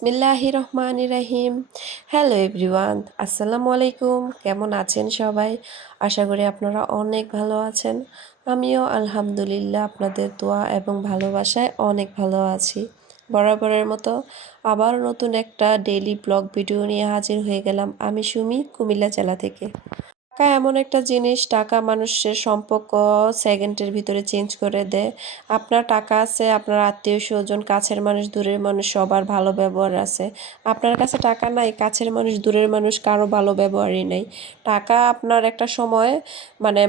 বিসমিল্লাহির রহমানির রহিম। Hello everyone, আসসালামু আলাইকুম। কেমন আছেন সবাই? আশা করি আপনারা অনেক ভালো আছেন। আমিও আলহামদুলিল্লাহ আপনাদের দোয়া এবং ভালোবাসায় অনেক ভালো আছি। বরাবরের মতো আবার নতুন একটা ডেইলি ব্লগ ভিডিও নিয়ে হাজির হয়ে গেলাম আমি সুমি, কুমিল্লা জেলা থেকে। টাকা এমন একটা জিনিস, টাকা মানুষের সম্পর্ক সেকেন্ডের ভিতরে চেঞ্জ করে দেয়। আপনার টাকা আছে, আপনার আত্মীয় স্বজন, কাছের মানুষ, দূরের মানুষ সবার ভালো ব্যবহার আছে। আপনার কাছে টাকা নাই, কাছের মানুষ, দূরের মানুষ কারো ভালো ব্যবহারই নেই। টাকা আপনার একটা সময়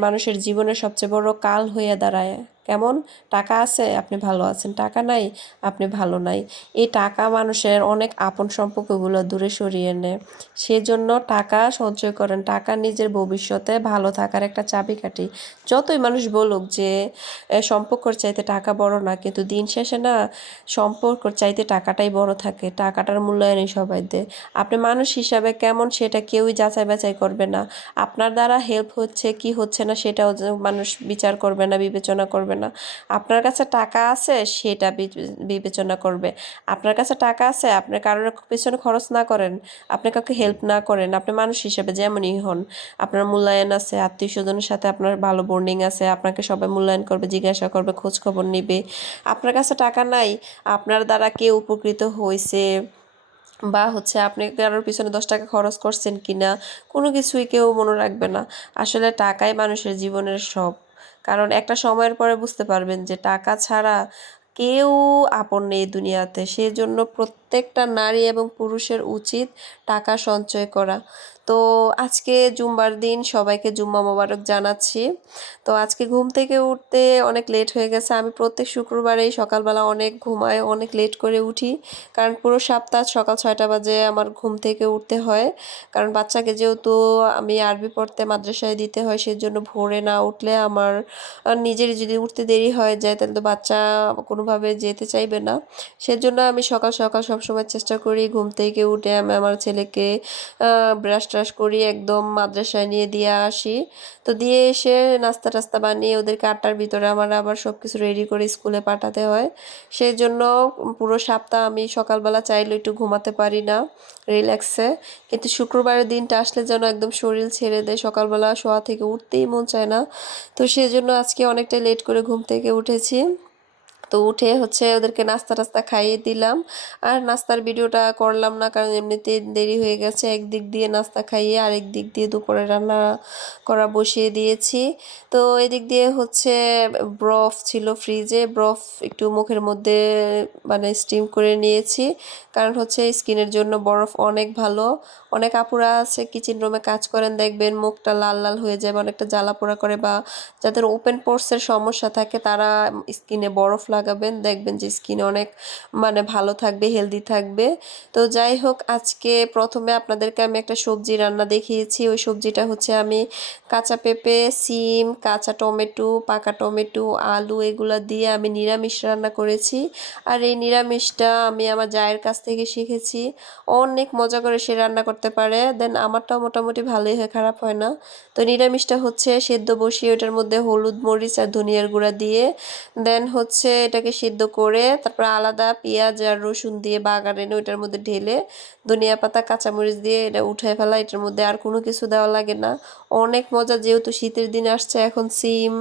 মানুষের জীবনের সবচেয়ে বড় কাল হয়ে দাঁড়ায়। কেমন? টাকা আছে আপনি ভালো আছেন, টাকা নাই আপনি ভালো নাই। এই টাকা মানুষের অনেক আপন সম্পর্কগুলো দূরে সরিয়ে নেয়। সেজন্য টাকা সঞ্চয় করেন। টাকা নিজের ভবিষ্যতে ভালো থাকার একটা চাবিকাঠি। যতই মানুষ বলুক যে সম্পর্কর চাইতে টাকা বড় না, কিন্তু দিন শেষে না, সম্পর্কর চাইতে টাকাটাই বড় থাকে। টাকাটার মূল্যায়নই সবাই দেয়। আপনি মানুষ হিসাবে কেমন সেটা কেউই যাচাই বাছাই করবে না। আপনার দ্বারা হেল্প হচ্ছে কি হচ্ছে না সেটাও মানুষ বিচার করবে না, বিবেচনা করবে না। আপনার কাছে টাকা আছে সেটা বিবেচনা করবে। আপনার কাছে টাকা আছে, আপনি কারোর পিছনে খরচ না করেন, আপনি কাউকে হেল্প না করেন, আপনি মানুষ হিসেবে যেমনই হন, আপনার মূল্যায়ন আছে, আত্মীয় স্বজনের সাথে আপনার ভালো বন্ডিং আছে, আপনাকে সবাই মূল্যায়ন করবে, জিজ্ঞাসা করবে, খোঁজ খবর নিবে। আপনার কাছে টাকা নাই, আপনার দ্বারা কে উপকৃত হয়েছে বা আপনি কারোর পিছনে 10 টাকা খরচ করছেন কিনা, কোনো কিছুই কেউ মনে রাখবে না। আসলে টাকাই মানুষের জীবনের সব। কারণ একটা সময়ের পরে বুঝতে পারবেন যে টাকা ছাড়া কেউ আপন নেই দুনিয়াতে। সেজন্য প্রত্যেকটা নারী এবং পুরুষের উচিত টাকা সঞ্চয় করা। তো আজকে জুম্মার দিন, সবাইকে জুম্মা মোবারক জানাচ্ছি। তো আজকে ঘুম থেকে উঠতে অনেক লেট হয়ে গেছে। আমি প্রত্যেক শুক্রবারেই সকালবেলা অনেক ঘুমাই, অনেক লেট করে উঠি। কারণ পুরো সপ্তাহ সকাল 6টা বাজে আমার ঘুম থেকে উঠতে হয়। কারণ বাচ্চাকে যেহেতু আমি আরবি পড়তে মাদ্রাসায় দিতে হয়, সেজন্য ভোরে না উঠলে আমার নিজেরই যদি উঠতে দেরি হয়ে যায় তাহলে তো বাচ্চা কোনোভাবে যেতে চাইবে না। সেজন্য আমি সকাল সকাল সবসময় চেষ্টা করি ঘুম থেকে উঠে আমি আমার ছেলেকে ব্রাশ ট্রাশ করি, একদম মাদ্রাসায় নিয়ে দিয়ে আসি। তো দিয়ে এসে নাস্তা টাস্তা বানিয়ে ওদেরকে 8টার ভিতরে আমার আবার সব কিছু রেডি করে স্কুলে পাঠাতে হয়। সেই জন্য পুরো সপ্তাহ আমি সকালবেলা চাইলেও একটু ঘুমাতে পারি না রিল্যাক্সে। কিন্তু শুক্রবারের দিনটা আসলে যেন একদম শরীর ছেড়ে দেয়, সকালবেলা শোয়া থেকে উঠতেই মন চায় না। তো সেজন্য আজকে অনেকটা লেট করে ঘুম থেকে উঠেছি। তো উঠে ওদেরকে নাস্তা টাস্তা খাইয়ে দিলাম। আর নাস্তার ভিডিওটা করলাম না, কারণ এমনিতেই দেরি হয়ে গেছে। একদিক দিয়ে নাস্তা খাইয়ে আরেক দিক দিয়ে দুপুরে রান্না করা বসিয়ে দিয়েছি। তো এদিক দিয়ে বরফ ছিল ফ্রিজে, বরফ একটু মুখের মধ্যে স্টিম করে নিয়েছি। কারণ স্কিনের জন্য বরফ অনেক ভালো। অনেক আপুরা আছে কিচেন রুমে কাজ করেন, দেখবেন মুখটা লাল লাল হয়ে যায়, অনেকটা জ্বালা পোড়া করে, বা যাদের ওপেন পোর্সের সমস্যা থাকে তারা স্কিনে বরফ লাগাবেন, দেখবেন যে স্কিন অনেক ভালো থাকবে, হেলদি থাকবে। তো যাই হোক, আজকে প্রথমে আপনাদেরকে আমি একটা সবজি রান্না দেখিয়েছি। ওই সবজিটা আমি কাঁচা পেঁপে, সিম, কাঁচা টমেটো, পাকা টমেটো, আলু এগুলা দিয়ে আমি নিরামিষ রান্না করেছি। আর এই নিরামিষটা আমি আমার জায়ের কাছ থেকে শিখেছি। অনেক মজা করে সে রান্না করতে পারে, দেন আমারটাও মোটামুটি ভালোই হয়, খারাপ হয় না। তো নিরামিষটা সেদ্ধ বসিয়ে ওটার মধ্যে হলুদ মরিচ আর ধনিয়ার গুঁড়া দিয়ে দেন এটাকে সিদ্ধ করে তারপর আলাদা পেঁয়াজ আর রসুন দিয়ে বাগার এনে ওইটার মধ্যে ঢেলে ধনিয়া পাতা কাঁচামরিচ দিয়ে এটা উঠায় ফেলা। এটার মধ্যে আর কোনো কিছু দেওয়া লাগে না। অনেক মজা। যেহেতু শীতের দিন আসছে, এখন সিম,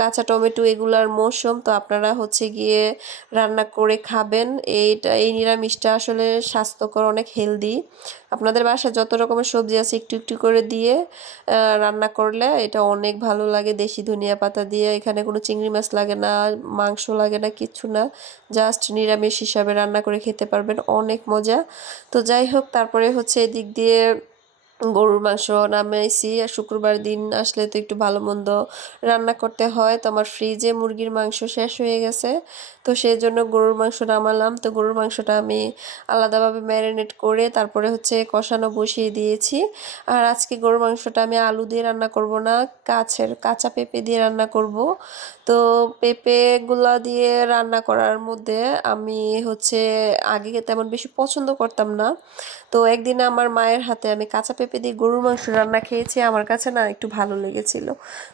কাঁচা টমেটো এগুলার মৌসুম, তো আপনারা গিয়ে রান্না করে খাবেন। এই নিরামিষটা আসলে স্বাস্থ্যকর, অনেক হেলদি। আপনাদের বাসায় যত রকমের সবজি আছে একটু একটু করে দিয়ে রান্না করলে এটা অনেক ভালো লাগে। দেশি ধনিয়া পাতা দিয়ে, এখানে কোনো চিংড়ি মাছ লাগে না, মাংস লাগে না, কিচ্ছু না। জাস্ট নিরামিষ হিসাবে রান্না করে খেতে পারবেন, অনেক মজা। তো যাই হোক, তারপরে এদিক দিয়ে গরুর মাংস নামাইছি। আর শুক্রবার দিন আসলে তো একটু ভালো মন্দ রান্না করতে হয়। তো আমার ফ্রিজে মুরগির মাংস শেষ হয়ে গেছে, তো সেই জন্য গরুর মাংস নামালাম। তো গরুর মাংসটা আমি আলাদাভাবে ম্যারিনেট করে তারপরে কষানো বসিয়ে দিয়েছি। আর আজকে গরুর মাংসটা আমি আলু দিয়ে রান্না করব না, কাঁচা পেঁপে দিয়ে রান্না করব। তো পেঁপেগুলা দিয়ে রান্না করার মধ্যে আমি আগে তেমন বেশি পছন্দ করতাম না। তো একদিন আমার মায়ের হাতে আমি কাঁচা পেঁপে পেঁপে দিয়ে গরুর মাংস রান্না খেয়েছি, আমার কাছে না একটু ভালো লেগেছিল।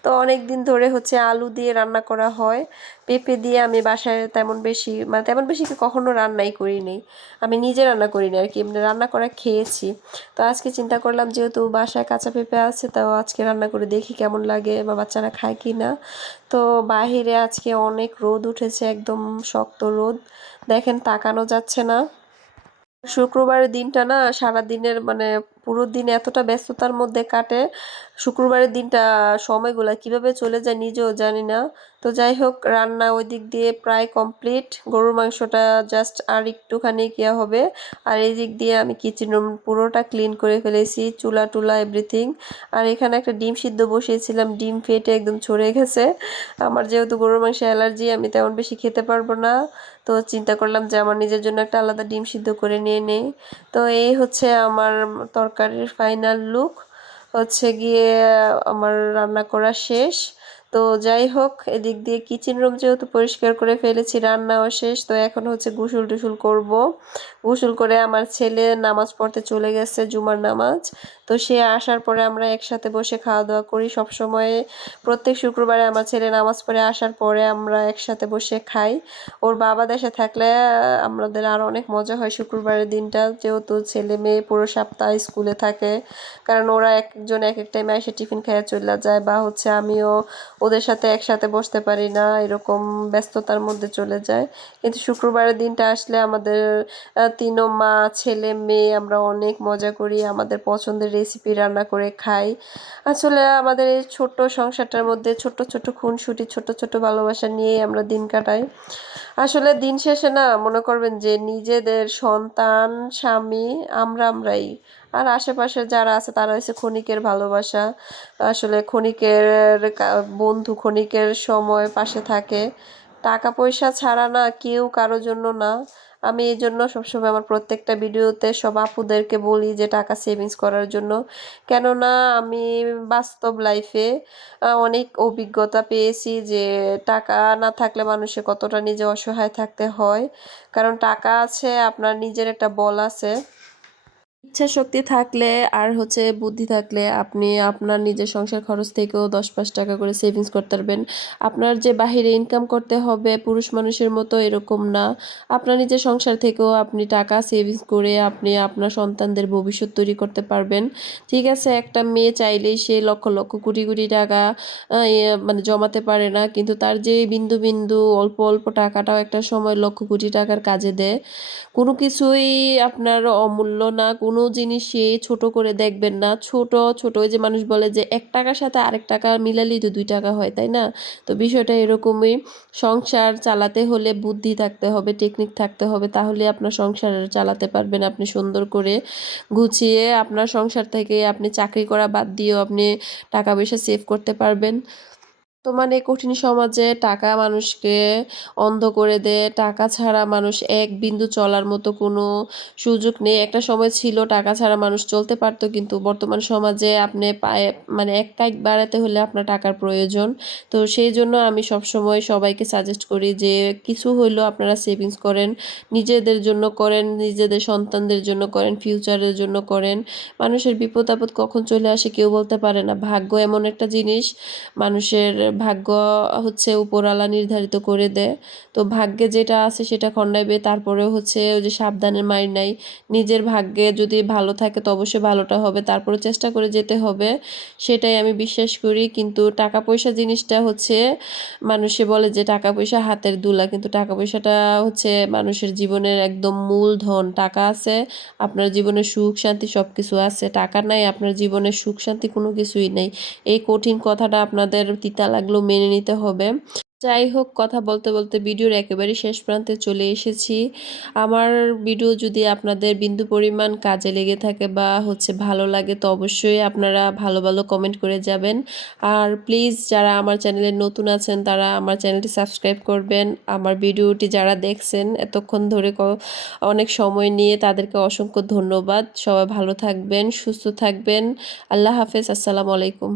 তো অনেক দিন ধরে হচ্ছে আলু দিয়ে রান্না করা হয়, পেঁপে দিয়ে আমি বাসায় তেমন বেশি মানে তেমন বেশি কি কখনো রান্নাই করিনি। আমি নিজে রান্না করিনি আর কি, এমনি রান্না করা খেয়েছি। তো আজকে চিন্তা করলাম যেহেতু বাসায় কাঁচা পেঁপে আছে, তাও আজকে রান্না করে দেখি কেমন লাগে বা বাচ্চারা খায় কি না। তো বাহিরে আজকে অনেক রোদ উঠেছে, একদম শক্ত রোদ, দেখেন তাকানো যাচ্ছে না। শুক্রবারের দিনটা না সারাদিনের মানে পুরো দিন এতটা ব্যস্ততার মধ্যে কাটে, শুক্রবারের দিনটা সময়গুলা কিভাবে চলে যায় নিজেও জানি না। তো যাই হোক, রান্না ওই দিক দিয়ে প্রায় কমপ্লিট, গরুর মাংসটা জাস্ট আর একটুখানি কিয়া হবে। আর এই দিক দিয়ে আমি কিচেন রুম পুরোটা ক্লিন করে ফেলেছি, চুলা টুলা এভরিথিং। আর এখানে একটা ডিম সিদ্ধ বসিয়েছিলাম, ডিম ফেটে একদম ছড়ে গেছে। আমার যেহেতু গরুর মাংসে অ্যালার্জি, আমি তেমন বেশি খেতে পারবো না। তো চিন্তা করলাম যে আমার নিজের জন্য একটা আলাদা ডিম সিদ্ধ করে নিয়ে নেই। তো এই হচ্ছে আমার তরকারির ফাইনাল লুক, হচ্ছে গিয়ে আমার রান্না করা শেষ। তো যাই হোক, এদিক দিয়ে কিচেন রুম যেহেতু পরিষ্কার করে ফেলেছি, রান্নাও শেষ, তো এখন হচ্ছে গোসল টুসল করব। গোসল করে আমার ছেলে নামাজ পড়তে চলে গেছে, জুমার নামাজ। তো সে আসার পরে আমরা একসাথে বসে খাওয়া দাওয়া করি সব সময়। প্রত্যেক শুক্রবারে আমার ছেলে নামাজ পড়ে আসার পরে আমরা একসাথে বসে খাই। ওর বাবা দেশে থাকলে আমাদের আরও অনেক মজা হয় শুক্রবারের দিনটা, যেহেতু ছেলে মেয়ে পুরো সপ্তাহ স্কুলে থাকে। কারণ ওরা একজন এক এক টাইমে এসে টিফিন খেয়ে চলে যায়, বা হচ্ছে আমিও ওদের সাথে একসাথে বসতে পারি না, এরকম ব্যস্ততার মধ্যে চলে যায়। কিন্তু শুক্রবারের দিনটা আসলে আমাদের তিনো মা ছেলে মেয়ে আমরা অনেক মজা করি, আমাদের পছন্দের রেসিপি রান্না করে খাই। আসলে আমাদের এই ছোট্ট সংসারটার মধ্যে ছোট্ট ছোট্ট খুনসুটি, ছোট ছোট ভালোবাসা নিয়েই আমরা দিন কাটাই। আসলে দিন শেষে না মনে করবেন যে নিজেদের সন্তান, স্বামী, আমরাই। আর আশেপাশে যারা আছে তারা হচ্ছে ক্ষণিকের ভালোবাসা, আসলে ক্ষণিকের বন্ধু, ক্ষণিকের সময় পাশে থাকে। টাকা পয়সা ছাড়া না কেউ কারো জন্য না। আমি এই জন্য সবসময় আমার প্রত্যেকটা ভিডিওতে সব আপুদেরকে বলি যে টাকা সেভিংস করার জন্য। কেননা আমি বাস্তব লাইফে অনেক অভিজ্ঞতা পেয়েছি যে টাকা না থাকলে মানুষের কতটা নিজে অসহায় থাকতে হয়। কারণ টাকা আছে, আপনার নিজের একটা বল আছে। ইচ্ছা শক্তি থাকলে আর হচ্ছে বুদ্ধি থাকলে আপনি আপনার নিজের সংসার খরচ থেকেও 10-5 টাকা করে সেভিংস করতে পারবেন। আপনার যে বাহিরে ইনকাম করতে হবে পুরুষ মানুষের মতো এরকম না। আপনার নিজের সংসার থেকেও আপনি টাকা সেভিংস করে আপনি আপনার সন্তানদের ভবিষ্যৎ তৈরি করতে পারবেন। ঠিক আছে, একটা মেয়ে চাইলেই সে লক্ষ লক্ষ কোটি কোটি টাকা মানে জমাতে পারে না, কিন্তু তার যে বিন্দু বিন্দু অল্প অল্প টাকাটাও একটা সময় লক্ষ কোটি টাকার কাজে দেয়। কোনো কিছুই আপনার অমূল্য না, কোনো জিনিসই ছোট করে দেখবেন না। ছোট, ছোট ওই যে মানুষ বলে যে ৳১ সাথে আরেক টাকা মিলালেই তো ৳২ হয়, তাই না? তো বিষয়টা এরকমই। সংসার চালাতে হলে বুদ্ধি থাকতে হবে, টেকনিক থাকতে হবে। তাহলে আপনার সংসার চালাতে পারবেন আপনি সুন্দর করে গুছিয়ে। আপনার সংসার থেকে আপনি চাকরি করা বাদ দিয়েও আপনি টাকা পয়সা সেভ করতে পারবেন। বর্তমানে কঠিন সমাজে টাকা মানুষকে অন্ধ করে দেয়। টাকা ছাড়া মানুষ এক বিন্দু চলার মতো কোনো সুযোগ নেই। একটা সময় ছিল টাকা ছাড়া মানুষ চলতে পারত, কিন্তু বর্তমান সমাজে আপনি পায়ে মানে এক কাইক বাড়াতে হলে আপনার টাকার প্রয়োজন। তো সেইজন্য আমি সবসময় সবাইকে সাজেস্ট করি যে কিছু হইলেও আপনারা সেভিংস করেন। নিজেদের জন্য করেন, নিজেদের সন্তানদের জন্য করেন, ফিউচারের জন্য করেন। মানুষের বিপদ আপদ কখন চলে আসে কেউ বলতে পারে না। ভাগ্য এমন একটা জিনিস, মানুষের ভাগ্য হচ্ছে উপরওয়ালা নির্ধারিত করে দেয়। তো ভাগ্যে যেটা আছে সেটা খণ্ডাইবে, তারপরেও হচ্ছে ওই যে সাবধানের মাইর নাই। নিজের ভাগ্যে যদি ভালো থাকে তো অবশ্যই ভালোটা হবে, তারপরে চেষ্টা করে যেতে হবে, সেটাই আমি বিশ্বাস করি। কিন্তু টাকা পয়সা জিনিসটা হচ্ছে, মানুষে বলে যে টাকা পয়সা হাতের দুলা, কিন্তু টাকা পয়সাটা হচ্ছে মানুষের জীবনের একদম মূলধন। টাকা আছে, আপনার জীবনে সুখ শান্তি সব কিছু আছে। টাকা নাই, আপনার জীবনে সুখ শান্তি কোনো কিছুই নেই। এই কঠিন কথাটা আপনাদের তিতা লাগলেও মেনে নিতে হবে। যাই হোক, কথা বলতে বলতে ভিডিওর একেবারে শেষ প্রান্তে চলে এসেছি। আমার ভিডিও যদি আপনাদের বিন্দু পরিমাণ কাজে লেগে থাকে বা হচ্ছে ভালো লাগে, তো অবশ্যই আপনারা ভালো ভালো কমেন্ট করে যাবেন। আর প্লিজ যারা আমার চ্যানেলে নতুন আছেন তারা আমার চ্যানেলটি সাবস্ক্রাইব করবেন। আমার ভিডিওটি যারা দেখছেন এতক্ষণ ধরে অনেক সময় নিয়ে, তাদেরকে অসংখ্য ধন্যবাদ। সবাই ভালো থাকবেন, সুস্থ থাকবেন। আল্লাহ হাফেজ, আসসালামু আলাইকুম।